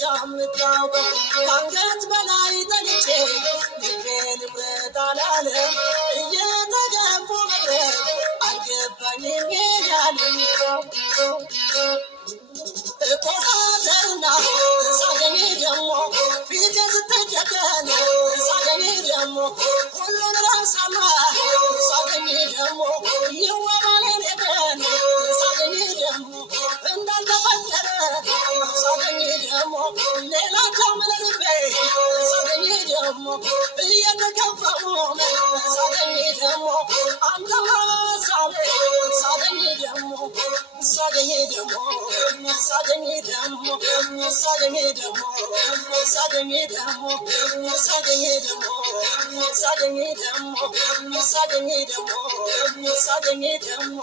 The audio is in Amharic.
ብቻ የምታውቀው ከአንገት በላይ ጠልቼ ልቤን ምረጥ አላለም እየተገፉ መድረክ አልገባኝም ያለኝ እኮሳተርና ሳገኝ ደግሞ ፊቴ ስትጨቀን ሳገኝ ደግሞ ሁሉን ራሳማ ሳገኝ ደግሞ ይወባሌን የቀን ሳገኝ ደግሞ እንዳልተፈጠረ ሳገኝ ደግሞ ሌላ ጃምለልቤ ሳገኝ ደግሞ እየተከፋሙ ሳገኝ ደግሞ አንተማ ሳቤ ሳገኝ ደግሞ ሳገኝ ደግሞ ሳገኝ ደግሞ ሳገኝ ደግሞ ሳገኝ ደግሞ ሳገኝ ደግሞ ሳገኝ ደግሞ ሳገኝ ደግሞ ሳገኝ ደግሞ